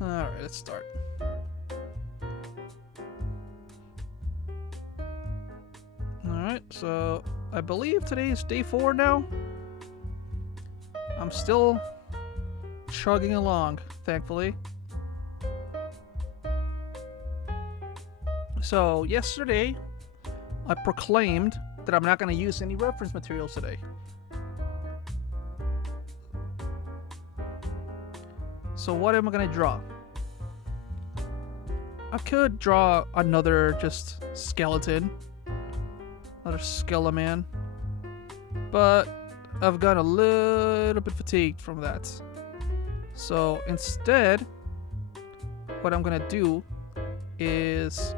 Alright, let's start. Alright, so I believe today is day 4 now. I'm still chugging along, thankfully. So, yesterday, I proclaimed that I'm not going to use any reference materials today. So what am I going to draw? I could draw another just skeleton. Another skeleton. But I've gotten a little bit fatigued from that. So instead, what I'm going to do is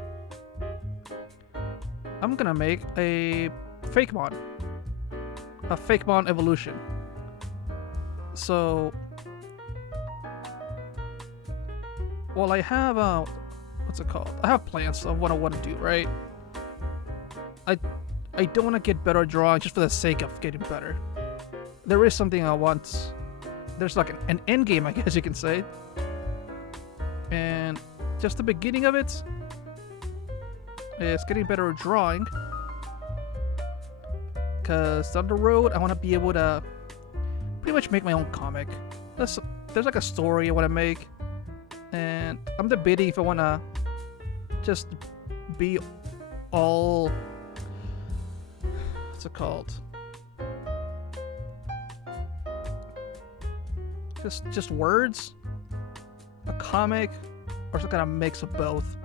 I'm going to make a Fakemon. A Fakemon evolution. So well, I have what's it called? I have plans of what I want to do, right? I don't want to get better at drawing just for the sake of getting better. There is something I want. There's like an end game, I guess you can say. And just the beginning of it is getting better at drawing. Because down the road, I want to be able to pretty much make my own comic. There's like a story I want to make. And I'm debating if I want to just be all, what's it called? Just words, a comic, or some kind of mix of both.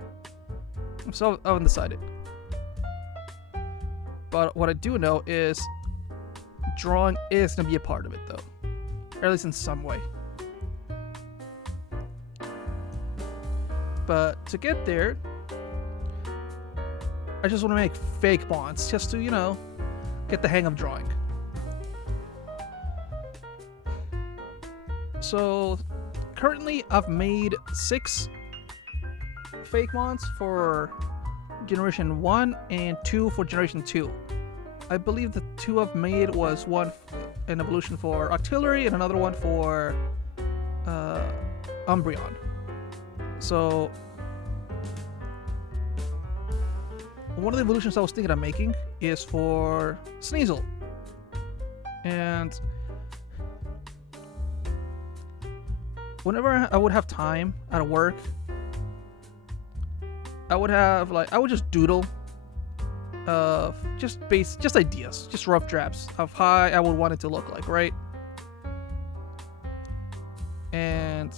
So I haven't decided. But what I do know is drawing is going to be a part of it, though. Or at least in some way. But to get there, I just want to make fake bonds just to, get the hang of drawing. So currently I've made 6 fake bonds for Generation 1 and 2 for Generation 2. I believe the 2 I've made was one an evolution for Artillery and another one for Umbreon. So, one of the evolutions I was thinking of making is for Sneasel. And whenever I would have time out of work, I would just doodle just ideas, just rough drafts of how I would want it to look like, right? And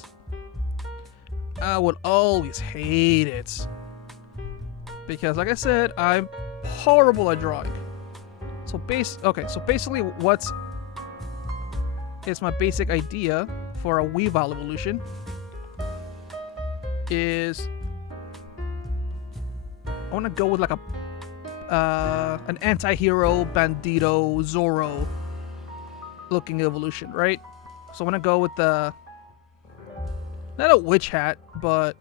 I would always hate it because, like I said, I'm horrible at drawing. So basically, what is my basic idea for a Weavile evolution is I want to go with like an anti-hero Bandito Zoro looking evolution, right? So I want to go with the not a witch hat, but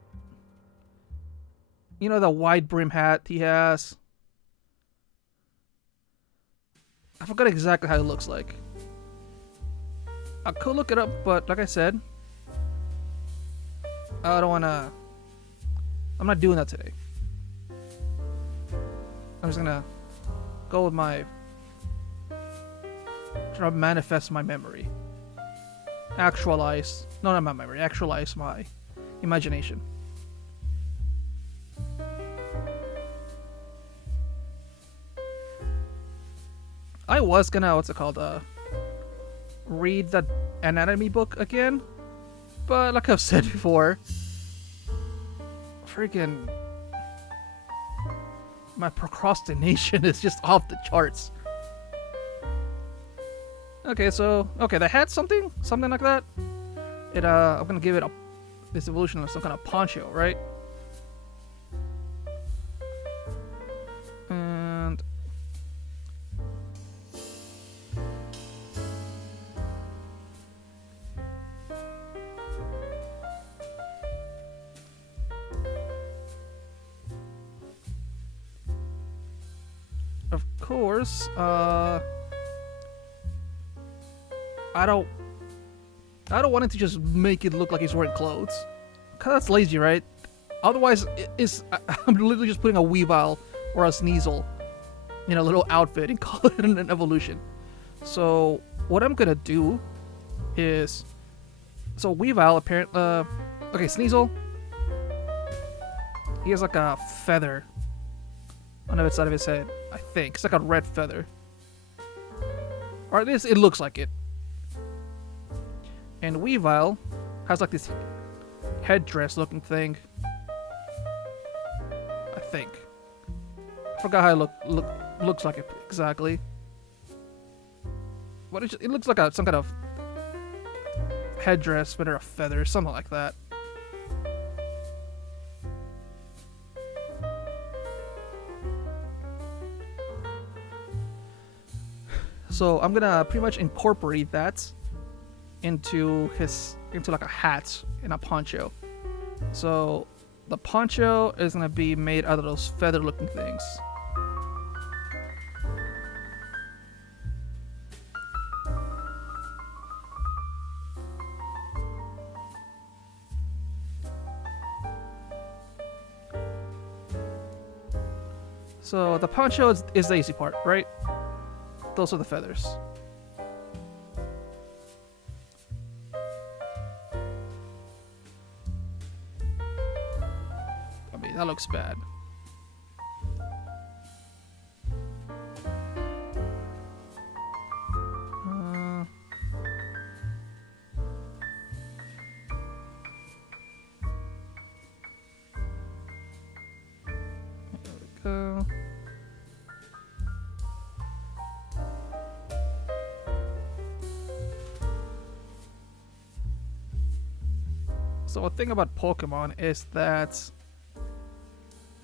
the wide brim hat he has. I forgot exactly how it looks like. I could look it up, but like I said, I'm not doing that today. I'm just gonna go with try to manifest my memory. Actualize my imagination. I was gonna, read that anatomy book again, but like I've said before, freaking my procrastination is just off the charts. Okay, they had something like that. I'm gonna give it this evolution of some kind of poncho, right? And of course, I don't want it to just make it look like he's wearing clothes, Cause that's lazy, right? Otherwise, I'm literally just putting a Weavile or a Sneasel in a little outfit and call it an evolution. So what I'm gonna do is, so Weavile apparently, okay, Sneasel, he has like a feather on the side of his head, I think. It's like a red feather. Or at least it looks like it. And Weavile has like this headdress looking thing. I think. I forgot how it looks like it exactly. But it looks like some kind of headdress, but or a feather, something like that. So I'm gonna pretty much incorporate that into like a hat and a poncho. So the poncho is gonna be made out of those feather-looking things. So the poncho is the easy part, right? Those are the feathers. I mean, that looks bad. There we go. So a thing about Pokemon is that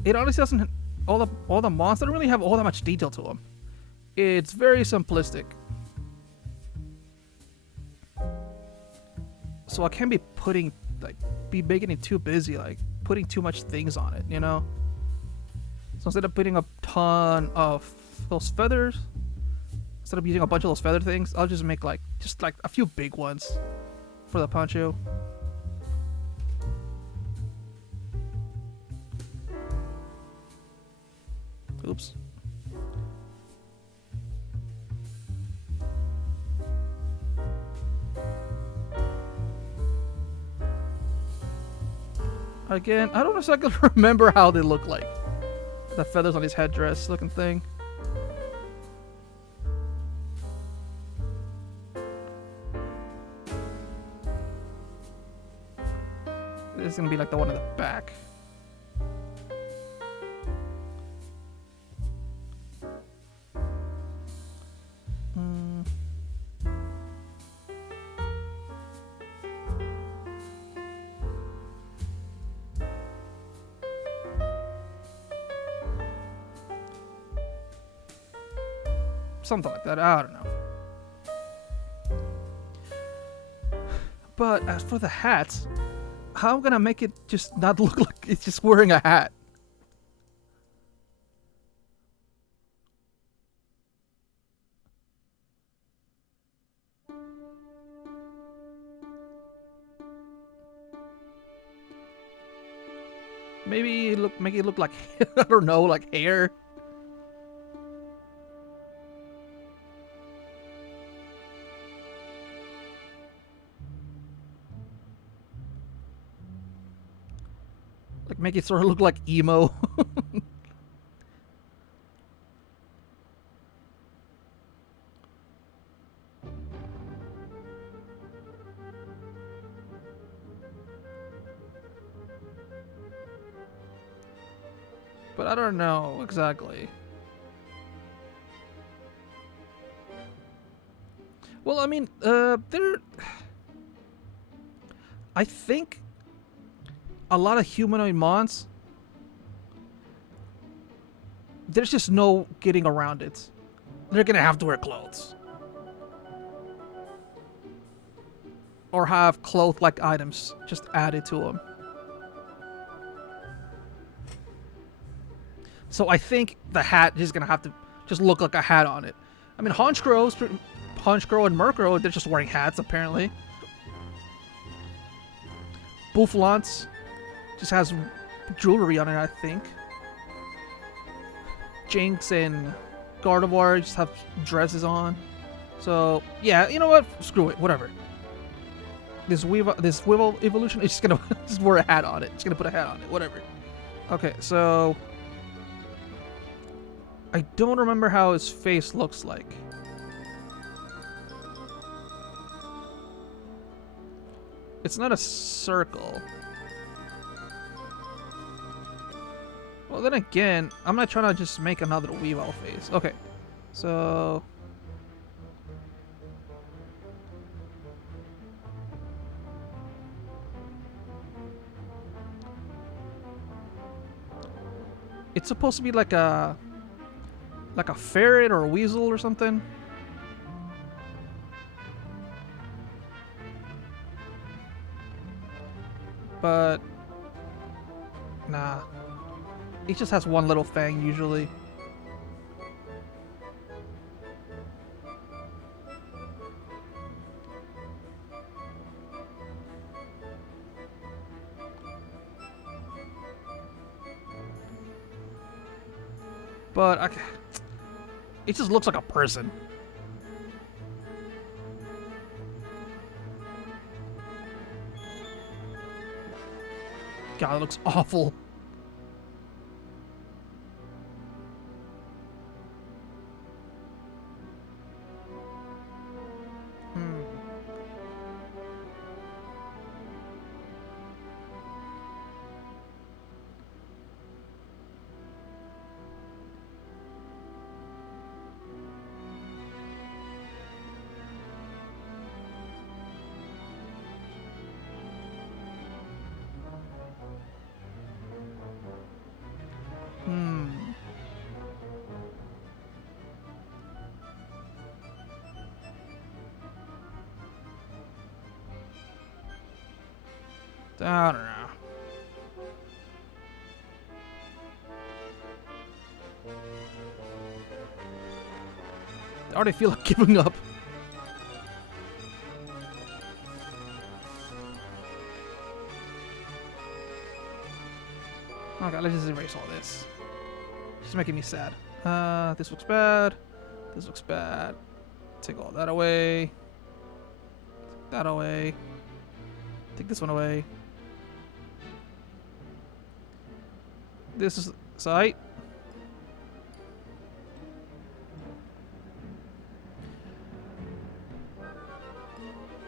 it honestly doesn't, all the monsters don't really have all that much detail to them. It's very simplistic. So I can't be making it too busy, like putting too much things on it, you know? So instead of putting a ton of those feathers, instead of using a bunch of those feather things, I'll just make just a few big ones for the poncho. Oops. Again, I don't know if I can remember how they look like. The feathers on his headdress looking thing. This is gonna be like the one in the back. Something like that, I don't know. But as for the hats, how am I gonna make it just not look like it's just wearing a hat? Maybe make it look like I don't know, like hair. Like make it sort of look like emo. But I don't know exactly. Well, I mean, I think a lot of humanoid mons, there's just no getting around it. They're gonna have to wear clothes. Or have cloth-like items just added to them. So I think the hat is gonna have to just look like a hat on it. I mean, Honchkrow and Murkrow, they're just wearing hats apparently. Bouffalant, just has jewelry on it, I think. Jinx and Gardevoir just have dresses on. So yeah, you know what? Screw it. Whatever. This Weevil evolution is just gonna just wear a hat on it. Just gonna put a hat on it. Whatever. Okay, so I don't remember how his face looks like. It's not a circle. Well, then again, I'm not trying to just make another Weavile face. Okay, so it's supposed to be like a ferret or a weasel or something. But nah. He just has one little fang usually. But it just looks like a person. God, it looks awful. I don't know. I already feel like giving up. Oh god, let's just erase all this. It's making me sad. This looks bad. This looks bad. Take all that away. Take that away. Take this one away. This is sight.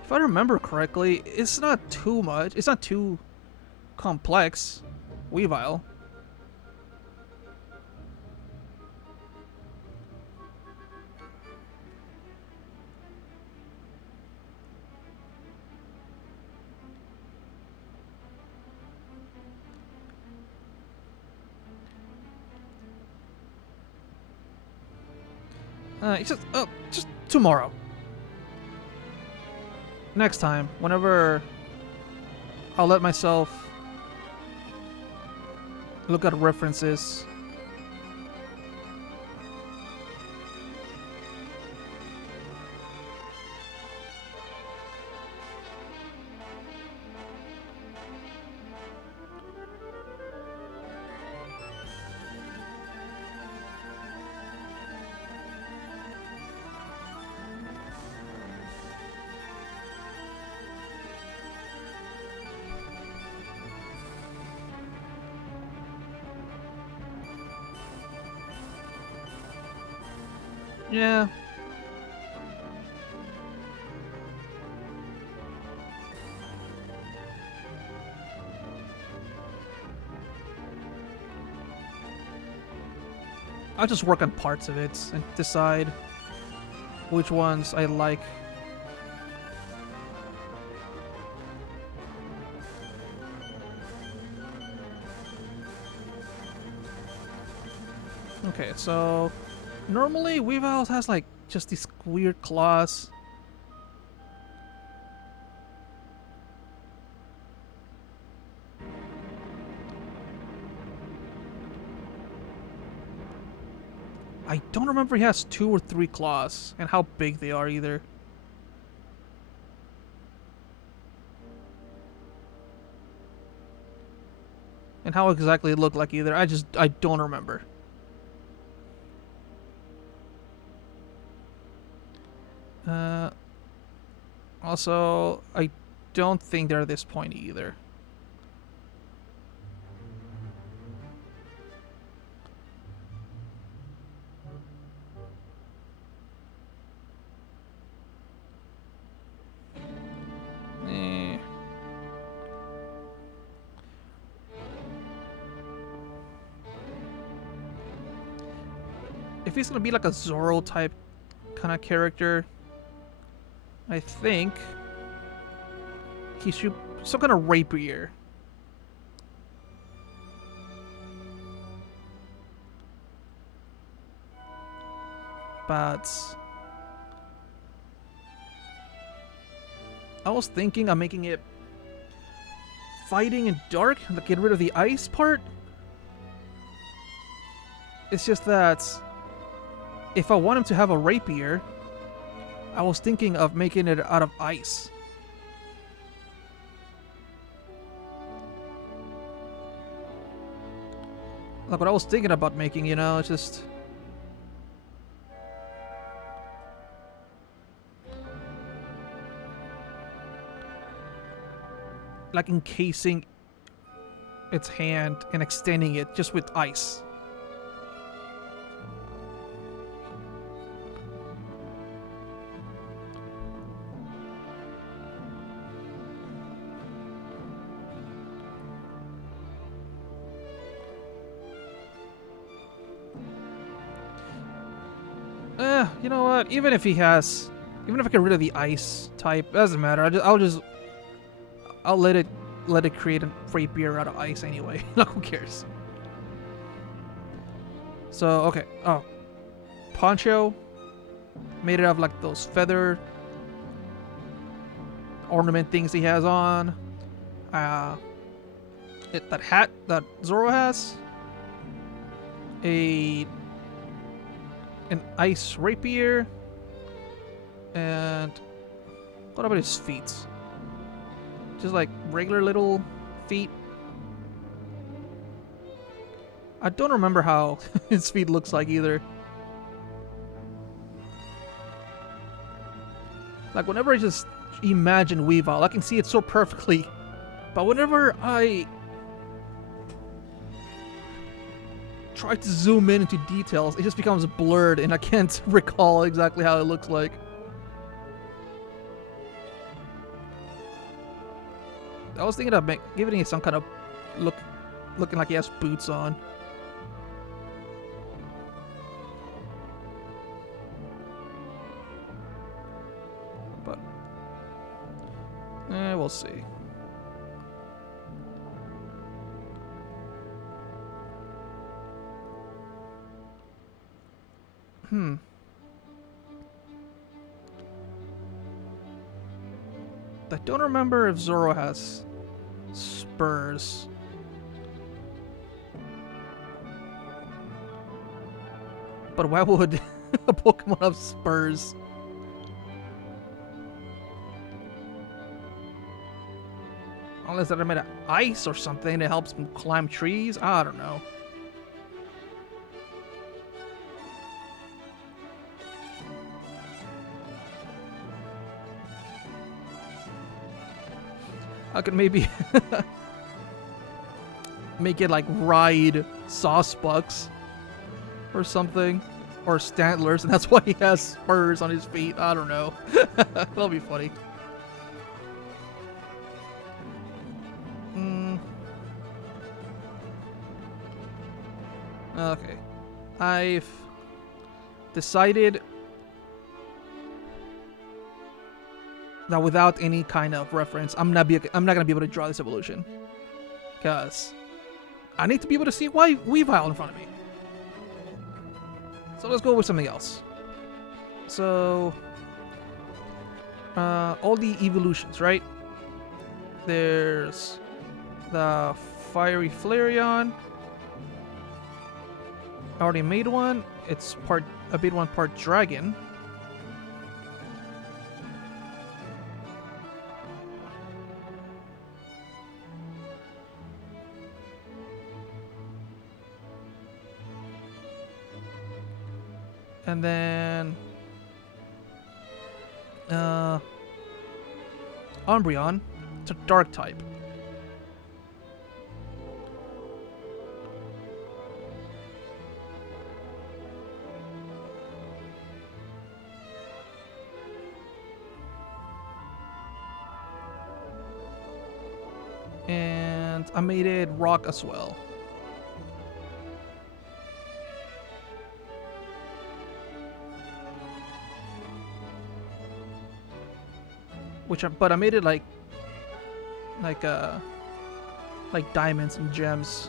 If I remember correctly, it's not too much. It's not too complex. Weavile. It's just tomorrow. Next time, whenever I'll let myself look at references. Yeah. I'll just work on parts of it and decide which ones I like. Okay, so normally Weavile has like just these weird claws. I don't remember he has 2 or 3 claws and how big they are either. And how exactly it looked like either. I don't remember. Also, I don't think they're this pointy either. Eh. If he's gonna be like a Zoro type kind of character, I think he should some kind of rapier. But I was thinking of making it fighting in dark, like get rid of the ice part. It's just that if I want him to have a rapier, I was thinking of making it out of ice. Like what I was thinking about making, you know, it's just... like encasing its hand and extending it just with ice. You know what? Even if I get rid of the ice type, doesn't matter. I'll let it create a rapier out of ice anyway. Like who cares? So okay. Oh, poncho made it out of like those feather ornament things he has on. That hat that Zoro has. An ice rapier, and what about his feet? Just like regular little feet. I don't remember how his feet looks like either. Like whenever I just imagine Weavile, I can see it so perfectly, but whenever I try to zoom in into details, it just becomes blurred and I can't recall exactly how it looks like. I was thinking of giving it some kind of looking like he has boots on. But we'll see. I don't remember if Zoro has spurs. But why would a Pokemon have spurs? Unless they're made of ice or something that helps them climb trees? I don't know. I could maybe make it like ride Sawsbucks or something. Or Stantlers, and that's why he has spurs on his feet. I don't know. That'll be funny. Okay. I've decided that without any kind of reference, I'm not gonna be able to draw this evolution, because I need to be able to see Weavile in front of me. So let's go with something else. So all the evolutions, right? There's the Fiery Flareon. I already made one. It's a bit one part dragon. And then Umbreon. It's a dark type. And I made it rock as well. But I made it like diamonds and gems.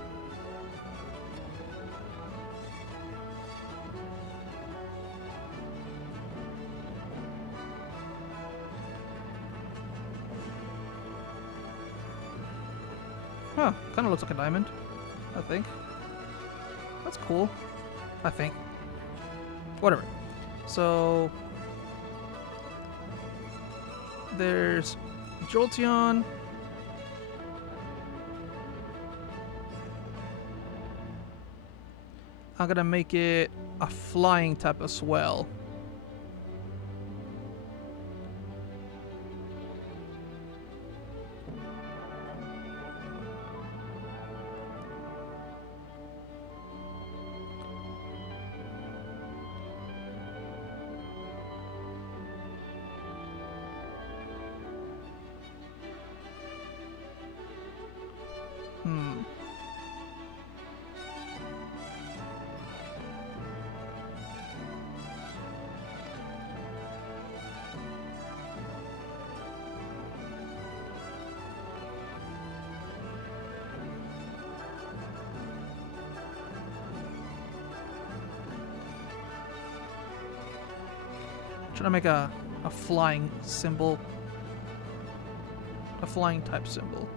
Huh, kind of looks like a diamond, I think. That's cool, I think. Whatever. So there's Jolteon. I'm gonna make it a flying type as well. Trying to make a flying symbol. A flying type symbol.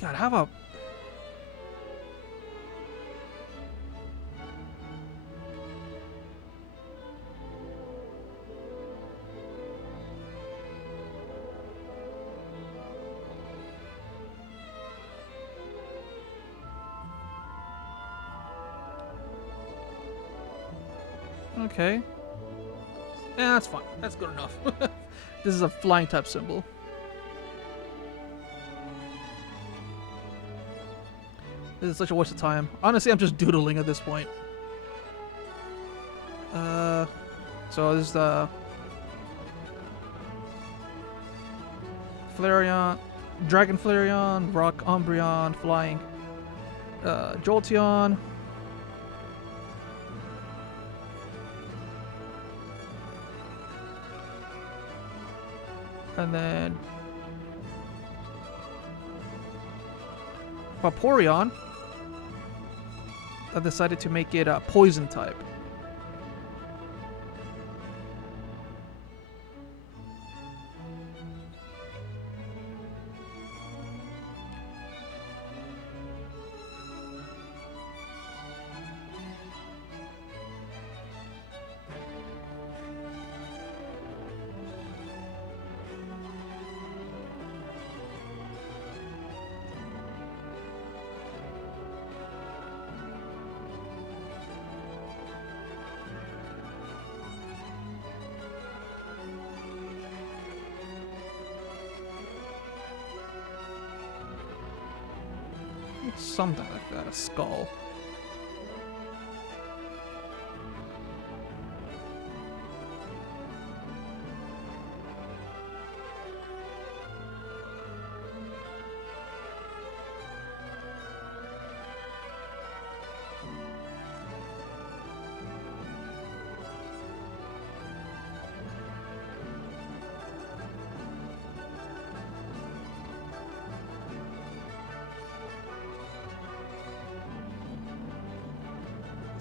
God, have a... Okay. Yeah, that's fine. That's good enough. This is a flying type symbol. This is such a waste of time. Honestly, I'm just doodling at this point. So this is the Flareon, Dragon Flareon, Rock Umbreon, Flying, Jolteon, and then Vaporeon. I decided to make it a poison type. Something like that, a skull.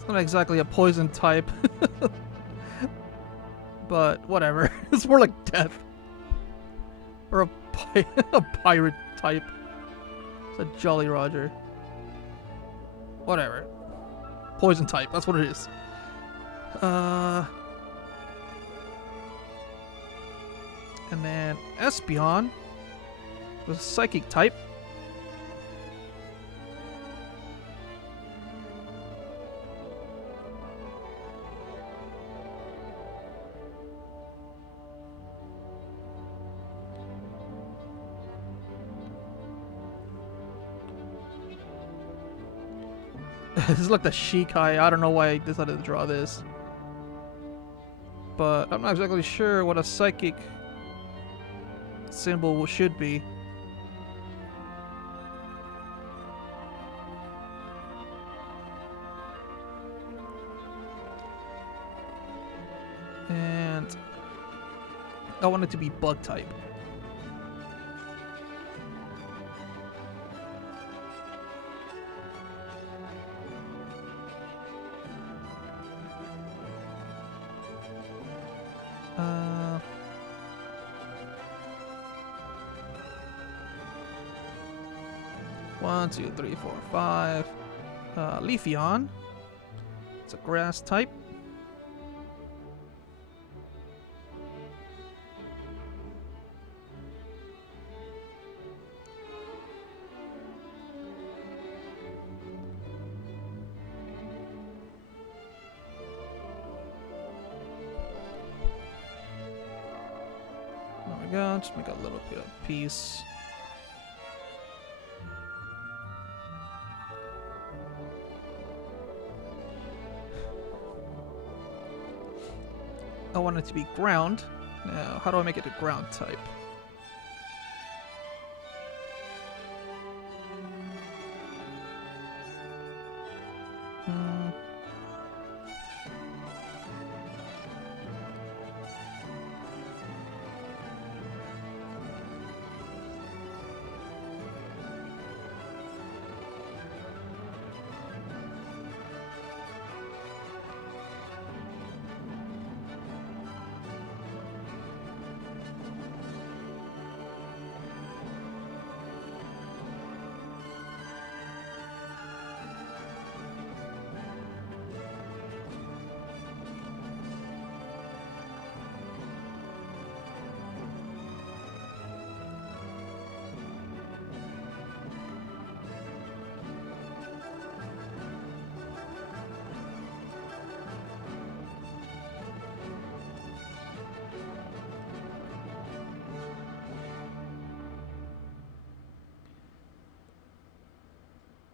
Not exactly a poison type. But whatever. It's more like death. Or a pirate type. It's a Jolly Roger. Whatever. Poison type, that's what it is. And then Espeon was a psychic type. This is like the Shikai. I don't know why I decided to draw this. But I'm not exactly sure what a psychic symbol should be. And I want it to be bug type. One, two, three, four, five. Leafeon. It's a grass type. There we go. Just make a little bit of piece. I want it to be ground. Now, how do I make it a ground type?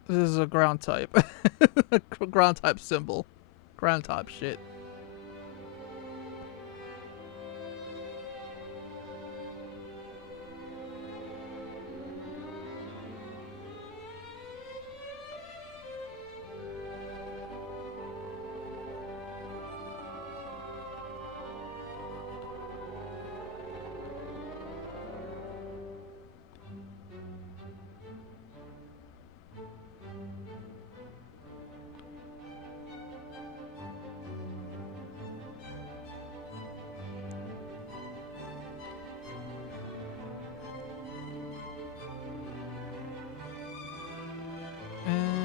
This is a ground type. Ground type symbol. Ground type shit.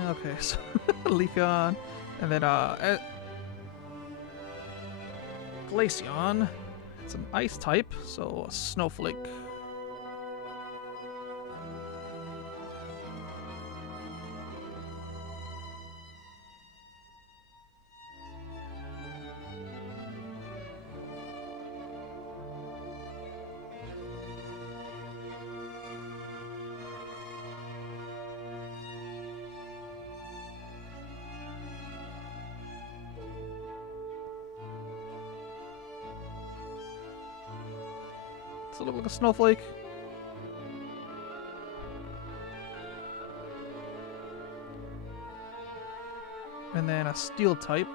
Okay, so Leafeon, and then Glaceon. It's an ice type, so a snowflake. Does it look like a snowflake? And then a steel type.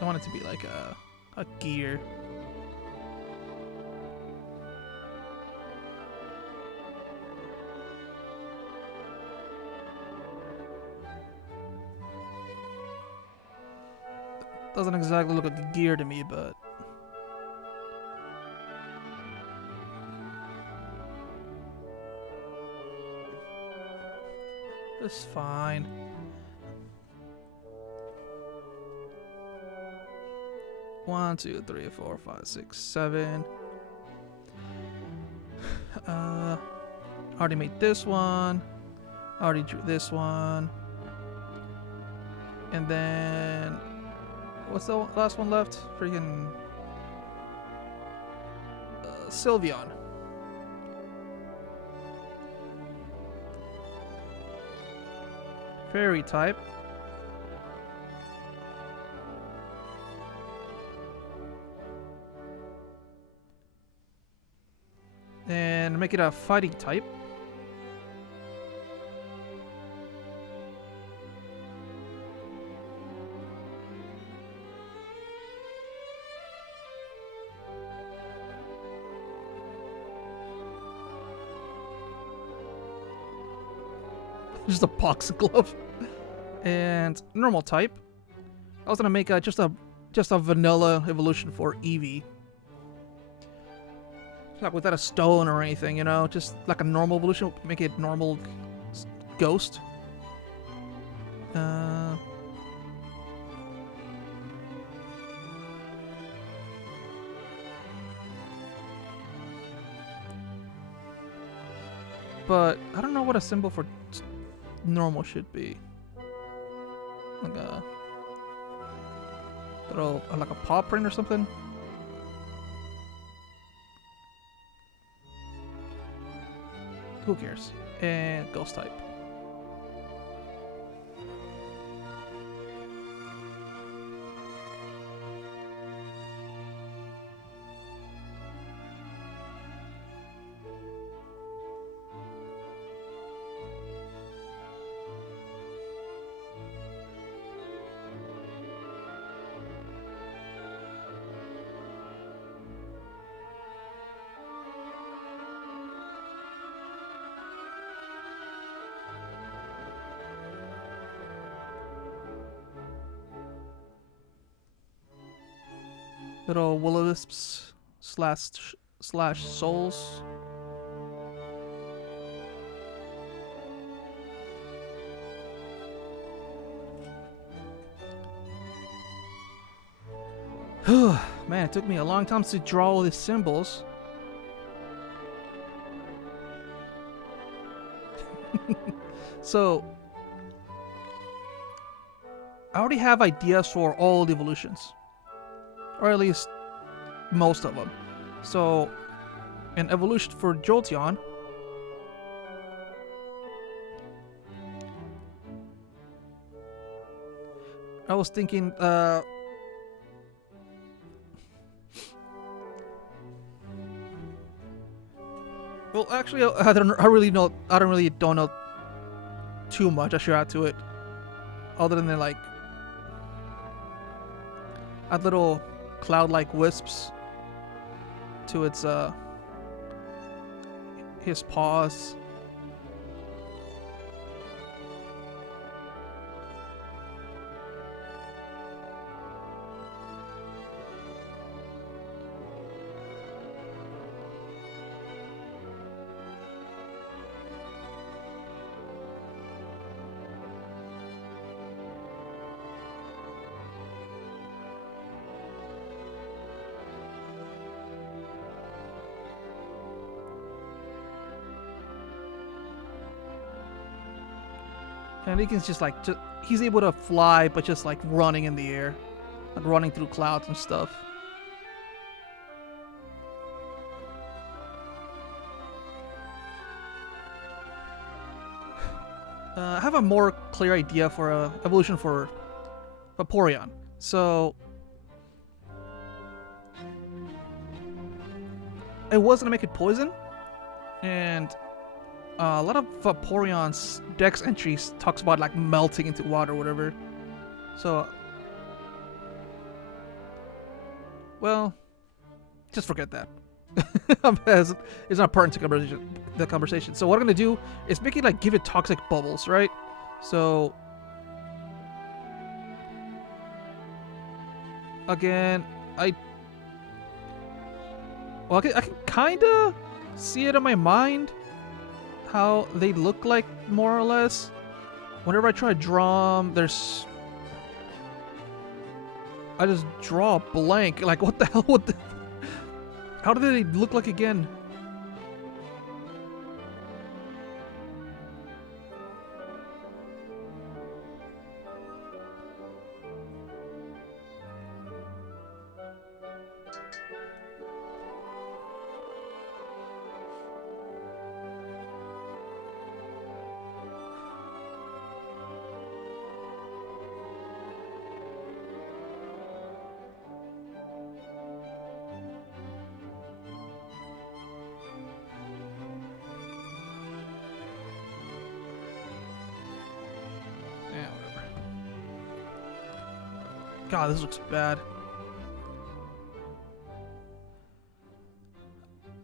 I want it to be like a gear. Doesn't exactly look like a gear to me, but it's fine. One, two, three, four, five, six, seven. Already made this one. Already drew this one. And then what's the last one left? Freaking Sylveon. Fairy type. And make it a fighting type. Just a box glove. And normal type. I was gonna make just a vanilla evolution for Eevee. Like without a stone or anything, you know, just like a normal evolution. Make it normal ghost. But I don't know what a symbol for normal should be. Like a little, like a paw print or something. Who cares? And ghost type. Little will-o-wisps slash souls. Man, it took me a long time to draw all these symbols. So, I already have ideas for all the evolutions. Or at least most of them. So, an evolution for Jolteon. I was thinking, well, actually, I don't really know too much. I should add to it, other than like add little cloud-like wisps to its his paws. And he can just like, he's able to fly, but just like running in the air, like running through clouds and stuff. I have a more clear idea for a evolution for Vaporeon. So I was gonna make it poison, and a lot of Vaporeon's Dex entries talks about like melting into water or whatever. So Well, just forget that. It's not part into the conversation. So what I'm gonna do is make it like give it toxic bubbles, right? So again, I can kind of see it in my mind how they look like more or less. Whenever I try to draw 'em, I just draw a blank. Like what the hell? How do they look like again? Yeah, whatever. God, this looks bad.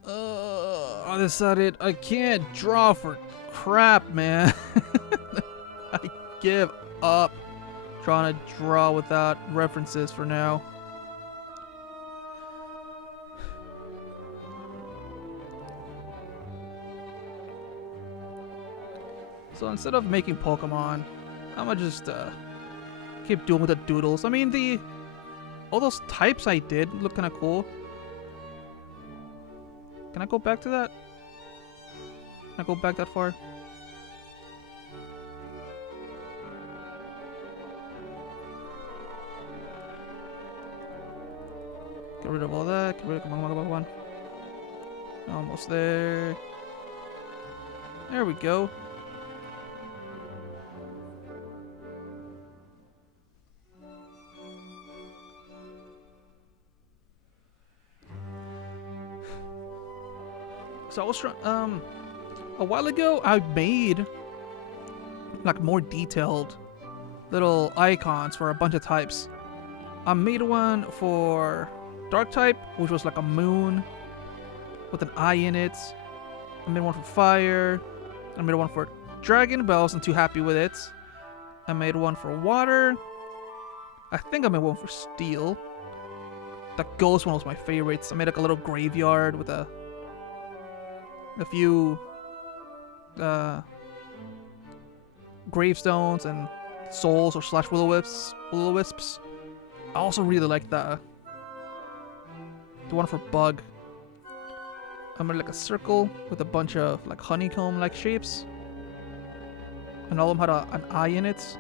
I decided I can't draw for crap, man. I give up trying to draw without references for now. So instead of making Pokemon, I'm gonna just keep doing the doodles. I mean, all those types I did look kind of cool. Can I go back to that? Can I go back that far? Get rid of all that. Get rid of come on. Almost there. There we go. So I was trying. A while ago, I made like more detailed little icons for a bunch of types. I made one for Dark type, which was like a moon with an eye in it. I made one for Fire. I made one for Dragon, but I wasn't too happy with it. I made one for Water. I think I made one for Steel. The Ghost one was my favorite. I made like a little graveyard with a few gravestones and souls or slash will-o-wisps. I also really like the one for Bug. I made like a circle with a bunch of like honeycomb like shapes, and all of them had an eye in it.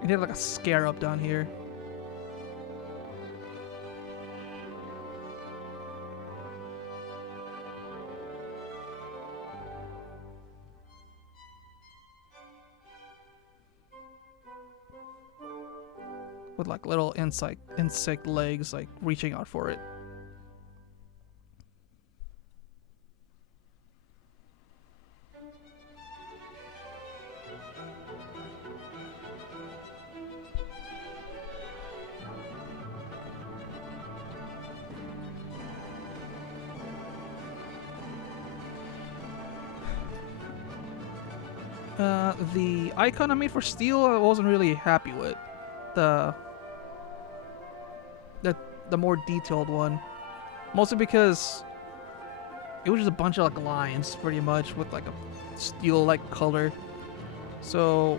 And he had like a scarab down here. With like little insect legs like reaching out for it. The icon I made for Steel, I wasn't really happy with. The more detailed one, mostly because it was just a bunch of like lines, pretty much, with like a steel-like color. So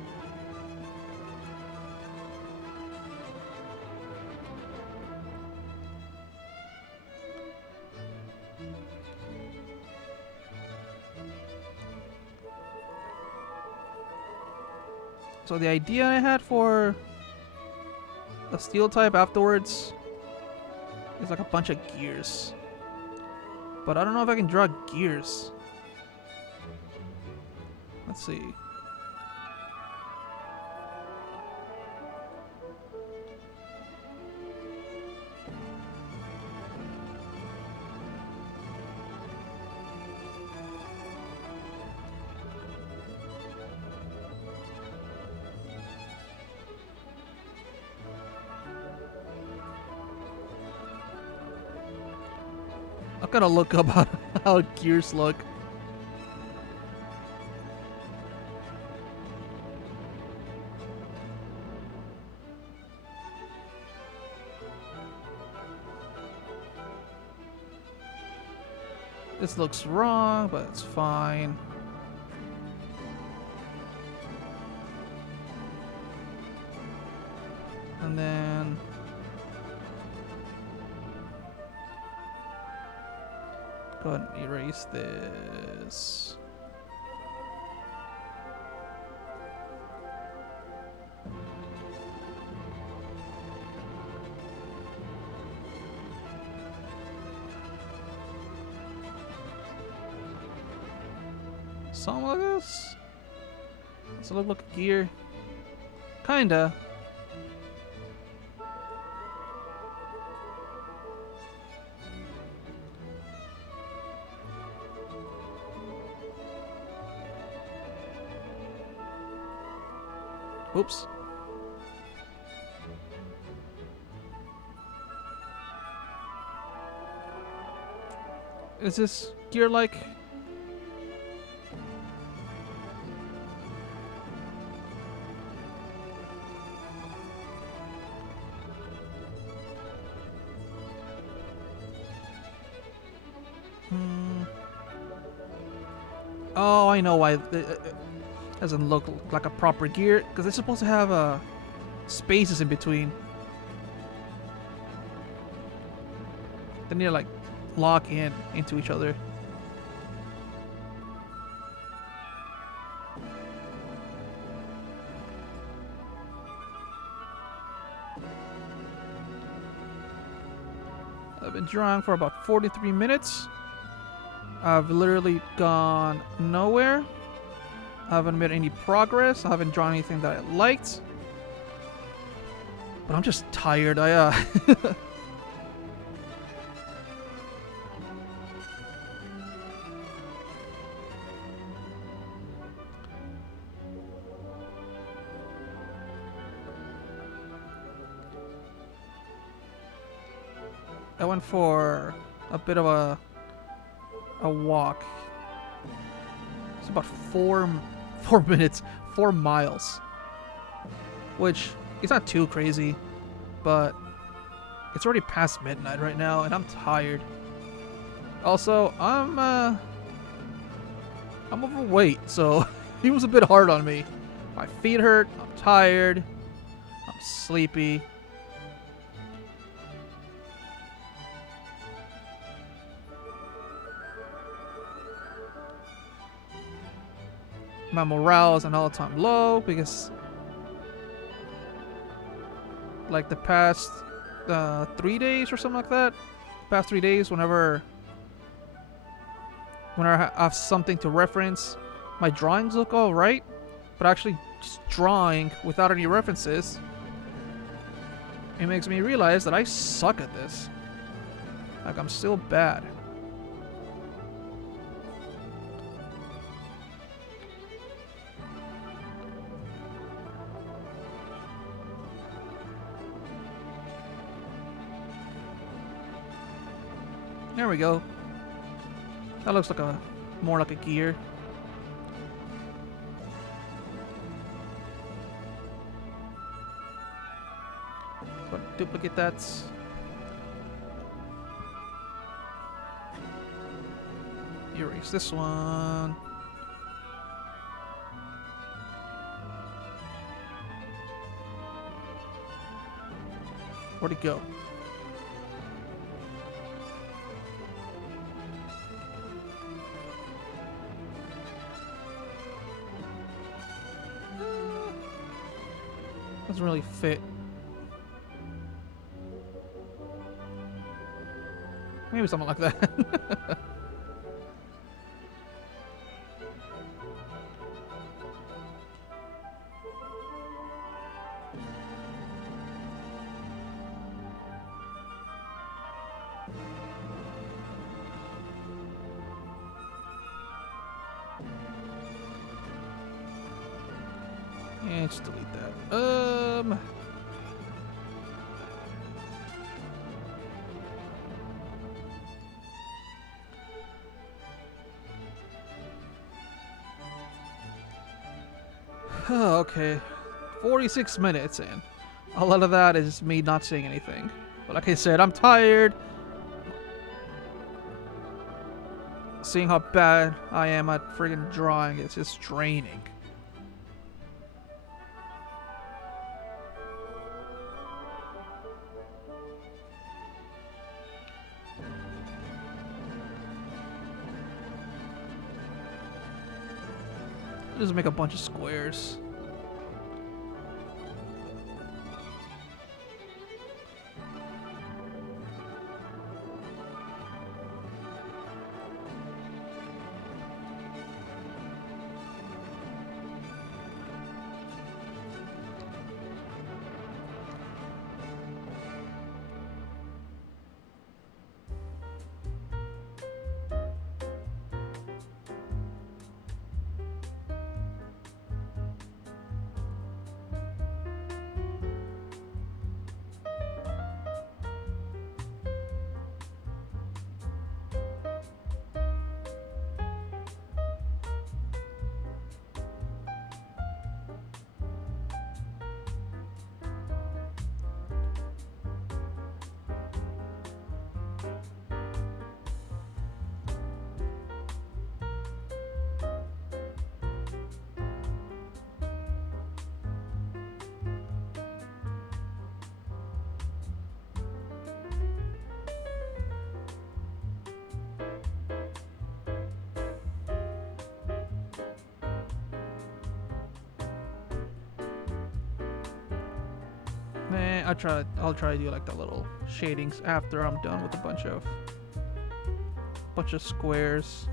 the idea I had for the Steel type afterwards is like a bunch of gears. But I don't know if I can draw gears. Let's see. gotta look up how gears look. This looks wrong, but it's fine. And then go ahead and erase this. Something like this? Does it look like a gear? Kinda. Oops. Is this gear like? Oh, I know why it doesn't look like a proper gear, because it's supposed to have spaces in between. They need to like lock into each other. I've been drawing for about 43 minutes. I've literally gone nowhere. I haven't made any progress. I haven't drawn anything that I liked. But I'm just tired. I went for a bit of a walk. It's about 4 minutes, 4 miles, which is not too crazy, but it's already past midnight right now, and I'm tired. Also, I'm overweight, so he was a bit hard on me. My feet hurt. I'm tired. I'm sleepy. My morale is an all-time low because, like, the past 3 days or something like that, past 3 days, whenever I have something to reference, my drawings look all right, but actually just drawing without any references, it makes me realize that I suck at this. Like, I'm still bad. There we go. That looks like more like a gear. But duplicate that. Erase this one. Where'd it go? Doesn't really fit. Maybe something like that. Yeah, just delete that. Okay, 46 minutes in. A lot of that is just me not saying anything. But like I said, I'm tired. Seeing how bad I am at friggin' drawing, it's just draining. Just make a bunch of squares. Man, I'll try to do like the little shadings after I'm done with a bunch of squares.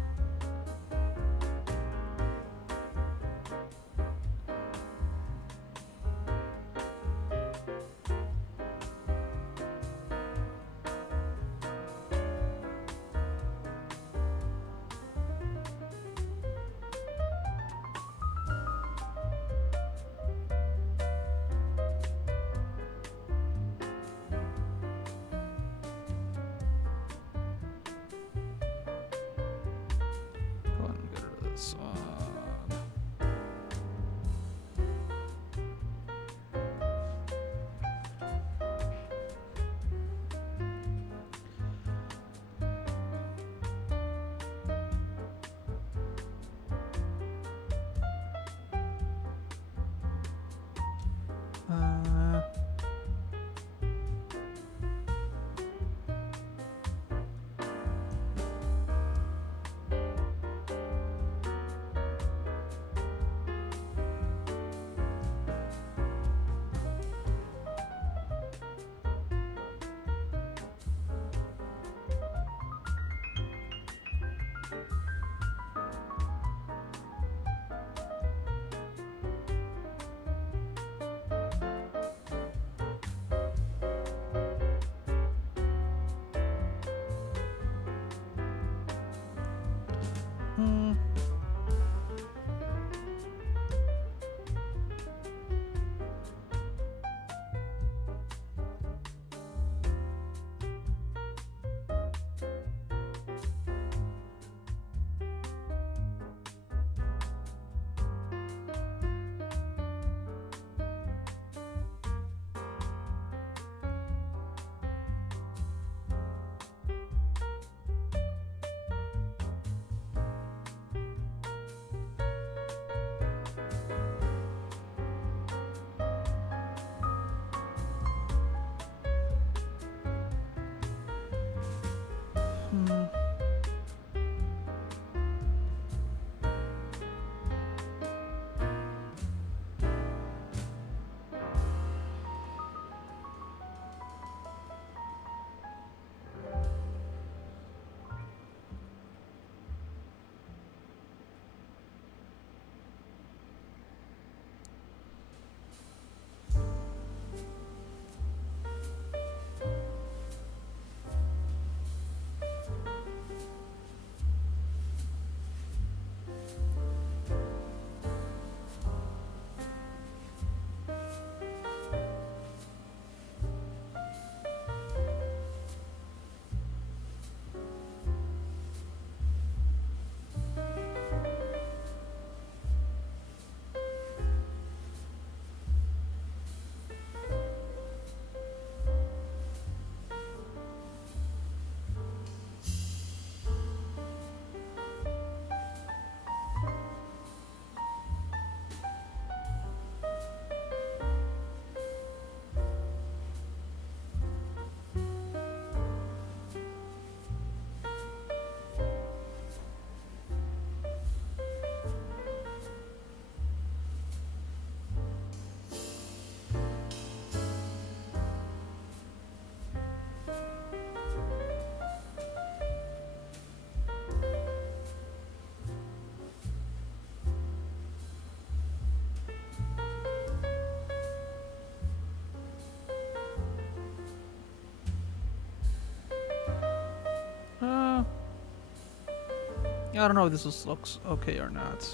I don't know if looks okay or not.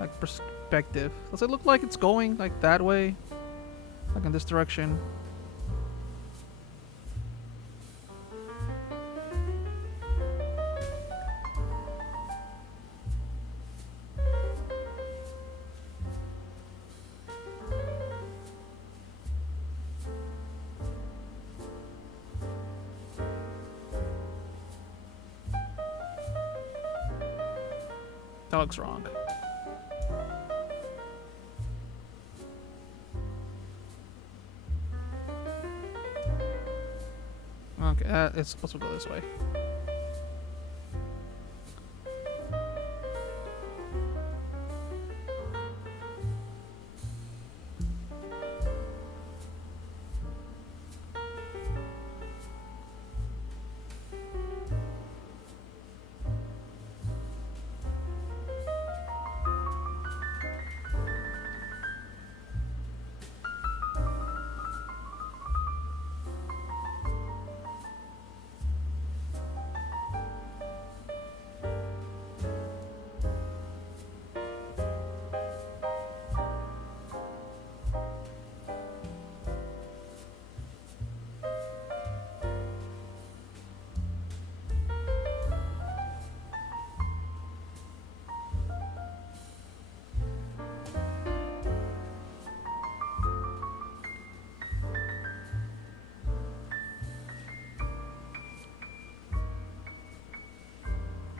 Like perspective. Does it look like it's going like that way? Like in this direction? That looks wrong. Okay, it's supposed to go this way.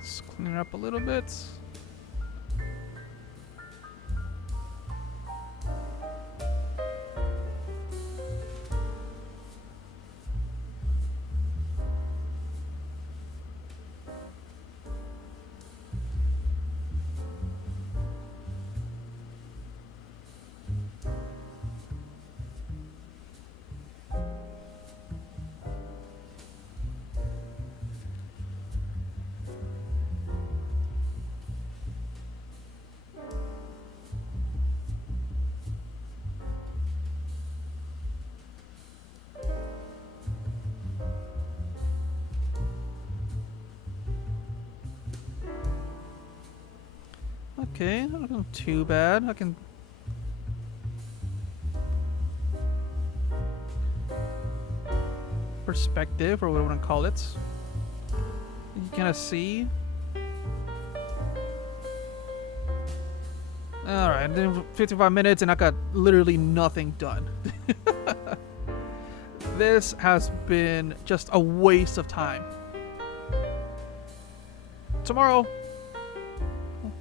Let's clean it up a little bit. Okay, not too bad. I can. Perspective, or what I want to call it. You kind of see. Alright, 55 minutes and I got literally nothing done. This has been just a waste of time. Tomorrow,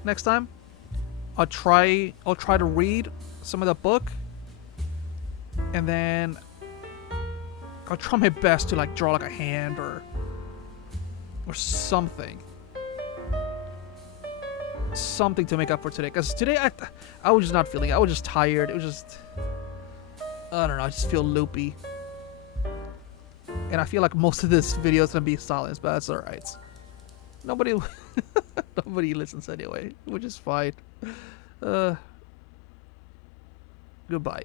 next time, I'll try to read some of the book, and then I'll try my best to like draw like a hand or something. Something to make up for today, because today I was just not feeling it. I was just tired. It was just, I don't know, I just feel loopy, and I feel like most of this video is gonna be silence, but that's all right. Nobody listens anyway, which is fine. Goodbye.